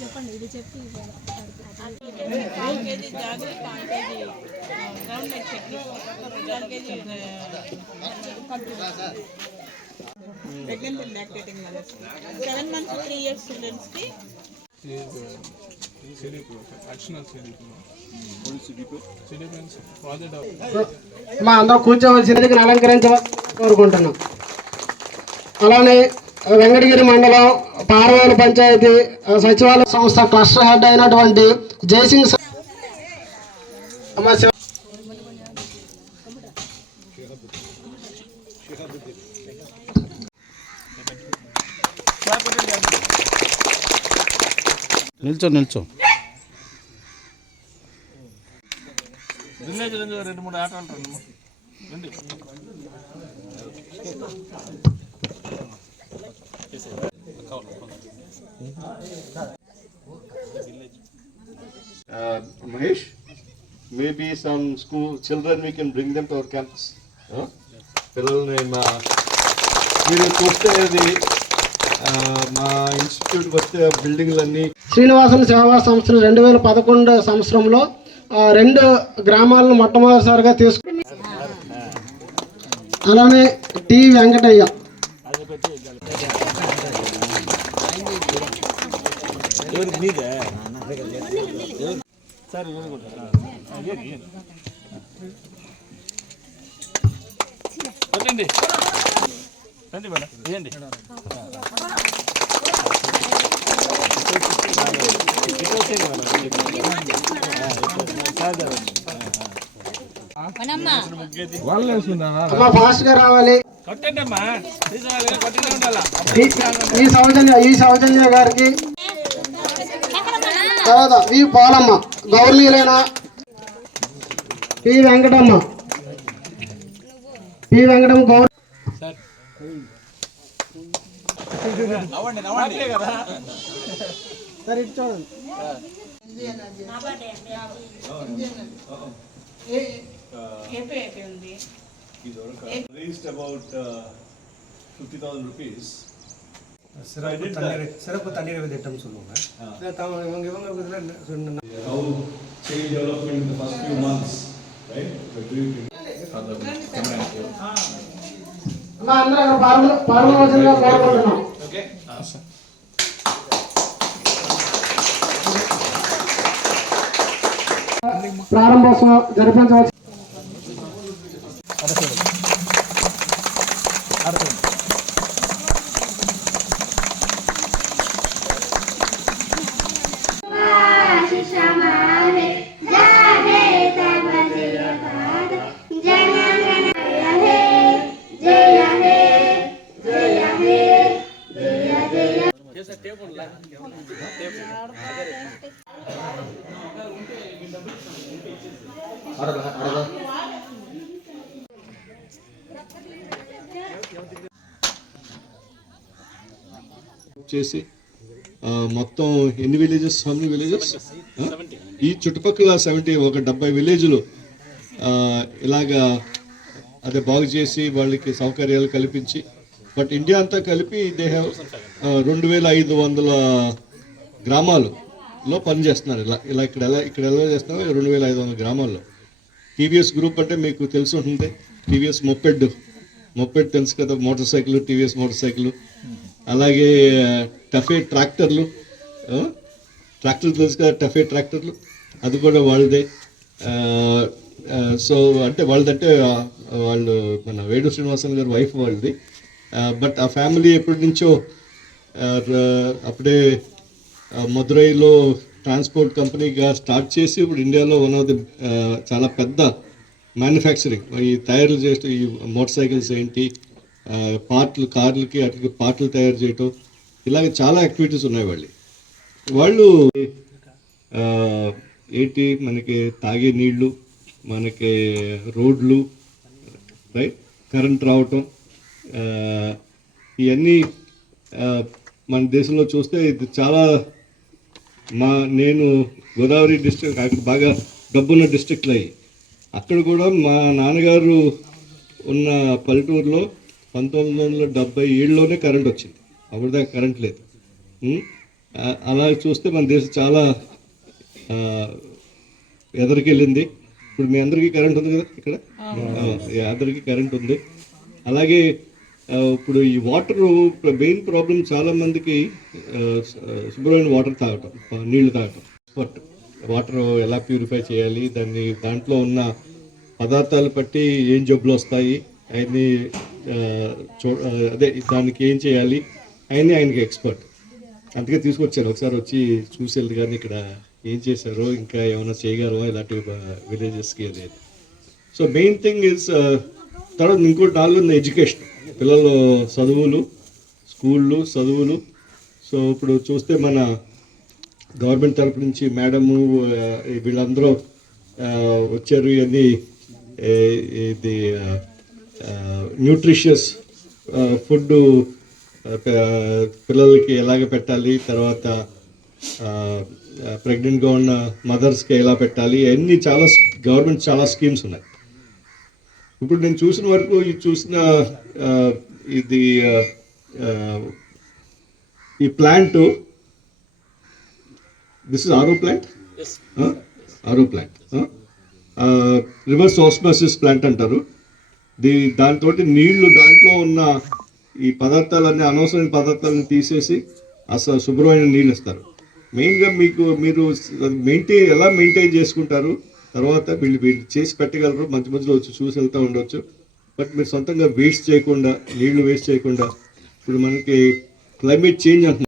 చెప్పండి ఇది చెప్పి పావు కేజీ జాగ్రీ పావు kg ground chutney call kg pregnant lactating mothers seven months three years చిల్డ్రన్స్కి మా అందరం కూర్చోవలసినది అలంకరించవలసి కోరుకుంటున్నాం. అలానే వెంకటగిరి మండలం పారవేలు పంచాయతీ సచివాలయ సంస్థ క్లస్టర్ హెడ్ అయినటువంటి జయసింగ్ నిల్చో నిల్చో. రెండు మూడు ఆటలు రండి uh, Mahesh, maybe some school children we can bring them to our campus. పిల్లల్ని మా మీరు చూస్తే ఆ, మా ఇన్స్టిట్యూట్కి వస్తే బిల్డింగ్లన్నీ శ్రీనివాసన్ సేవా సంస్థలు రెండు వేల పదకొండు సంవత్సరంలో ఆ, రెండు గ్రామాలను మొట్టమొదటిసారిగా తీసుకు అలానే టి వెంకటయ్య. రండి రండి మేడం వేయండి ఫాస్ట్గా రావాలి కొట్టండి ఈ- ఈ సౌజన్య ఈ సౌజన్య గారికి తర్వాత వి పాలమ్మ గౌరవీయులైన పి వెంకటమ్మ. పి వెంకటమ్మ గౌరవ సరే చూడండి. ఏపీ ఏపీ ఉంది raised about uh, 50,000 rupees. சிறப்பு தண்ணீர் சிறப்பு தண்ணீர் திட்டம் சொல்லுவாங்க இதை தவ- இவங்க இவங்க இதில் சொன்ன How change development in the first few months, right? We're doing it. అమ్మ అందరూ అక్కడ పాల్గొ పాల్గొనవలసిందిగా కోరుకుంటున్నాం ప్రారంభోత్సవం జరిపించవచ్చు చేసి మొత్తం ఎన్ని విలేజెస్ హౌ విలేజెస్ ఈ చుట్టుపక్కల సెవెంటీ ఒక డెబ్బై విలేజ్లు ఇలాగా అదే బాగు చేసి వాళ్ళకి సౌకర్యాలు కల్పించి బట్ ఇండియా అంతా కలిపి దే హ్యావ్ రెండు వేల ఐదు వందల గ్రామాలలో పనిచేస్తున్నారు. ఇలా ఇలా ఇక్కడ ఎలా ఇక్కడ ఎలా చేస్తున్నారో రెండు వేల ఐదు వందల గ్రామాల్లో. టీవీఎస్ గ్రూప్ అంటే మీకు తెలిసి ఉంటుంది. టీవీఎస్ మొప్పెడ్ మొప్పెడ్ తెలుసు కదా motor cycle TVS motor cycle. అలాగే టఫే ట్రాక్టర్లు. ట్రాక్టర్లు తెలుసు కదా టఫే ట్రాక్టర్లు. అది కూడా వాళ్ళదే. సో అంటే వాళ్ళదంటే వాళ్ళు మన వేడు శ్రీనివాసన్ గారి వైఫ్ వాళ్ళది. బట్ ఆ ఫ్యామిలీ ఎప్పటి నుంచో అప్పుడే మధురైలో మదురైలో ట్రాన్స్పోర్ట్ కంపెనీగా స్టార్ట్ చేసి ఇప్పుడు ఇండియాలో వన్ ఆఫ్ ది చాలా పెద్ద మ్యానుఫ్యాక్చరింగ్ ఈ తయారు చేసే ఈ మోటార్ సైకిల్స్ ఏంటి పార్ట్లు కార్లకి అట్లకి పార్ట్లు తయారు చేయటం ఇలాగ చాలా యాక్టివిటీస్ ఉన్నాయి వాళ్ళు వాళ్ళు ఏంటి మనకి తాగే నీళ్ళు మనకి రోడ్లు రైట్ కరెంట్ రావటం ఇవన్నీ మన దేశంలో చూస్తే ఇది చాలా మా నేను గోదావరి డిస్ట్రిక్ట్ అక్కడ బాగా డబ్బున్న డిస్ట్రిక్ట్లు అయ్యి. అక్కడ కూడా మా నాన్నగారు ఉన్న పల్లెటూరులో పంతొమ్మిది వందల డెబ్బై ఏడులోనే కరెంట్ వచ్చింది. అప్పటిదాకా కరెంట్ లేదు. అలా చూస్తే మన దేశం చాలా ఎదరికెళ్ళింది. ఇప్పుడు మీ అందరికీ కరెంట్ ఉంది కదా ఇక్కడ? అందరికీ కరెంట్ ఉంది. అలాగే ఇప్పుడు ఈ వాటర్ మెయిన్ ప్రాబ్లం చాలా మందికి శుభ్రమైన వాటర్ తాగటం నీళ్ళు తాగటం. బట్ వాటర్ ఎలా ప్యూరిఫై చేయాలి? దాన్ని దాంట్లో ఉన్న పదార్థాలు బట్టి ఏం జబ్బులు వస్తాయి? ఆయన్ని చూ అదే దానికి ఏం చేయాలి? ఆయన్ని ఆయనకి ఎక్స్పర్ట్ అందుకే తీసుకొచ్చాను. ఒకసారి వచ్చి చూసేది కానీ ఇక్కడ ఏం చేశారో ఇంకా ఏమైనా చేయగలమో ఇలాంటి విలేజెస్కి అనేది. సో మెయిన్ థింగ్ ఇస్ తర్వాత ఇంకోటి నాలుగు ఎడ్యుకేషన్. పిల్లల చదువులు స్కూళ్ళు చదువులు. సో ఇప్పుడు చూస్తే మన గవర్నమెంట్ తరపు నుంచి మేడము వీళ్ళందరూ వచ్చారు ఇవన్నీ ఇది న్యూట్రిషియస్ ఫుడ్ పిల్లలకి ఎలాగ పెట్టాలి తర్వాత ప్రెగ్నెంట్గా ఉన్న మదర్స్కి ఎలా పెట్టాలి అన్నీ చాలా గవర్నమెంట్ చాలా స్కీమ్స్ ఉన్నాయి. ఇప్పుడు నేను చూసిన వరకు చూసిన ఇది ఈ plant this is RO plant RO plant reverse osmosis plant అంటారు. దీ దాంతో నీళ్ళు దాంట్లో ఉన్న ఈ పదార్థాలన్నీ అనవసరమైన పదార్థాలను తీసేసి అసలు శుభ్రమైన నీళ్ళు ఇస్తారు. మెయిన్గా మీకు మీరు మెయింటైన్ ఎలా మెయింటైన్ చేసుకుంటారు? తర్వాత వీళ్ళు వీళ్ళు చేసి పెట్టగలరు మధ్య మధ్యలో వచ్చి చూసి వెళ్తూ ఉండొచ్చు. బట్ మీరు సొంతంగా వేస్ట్ చేయకుండా నీళ్ళు వేస్ట్ చేయకుండా ఇప్పుడు మనకి క్లైమేట్ చేంజ్ అంటున్నారు.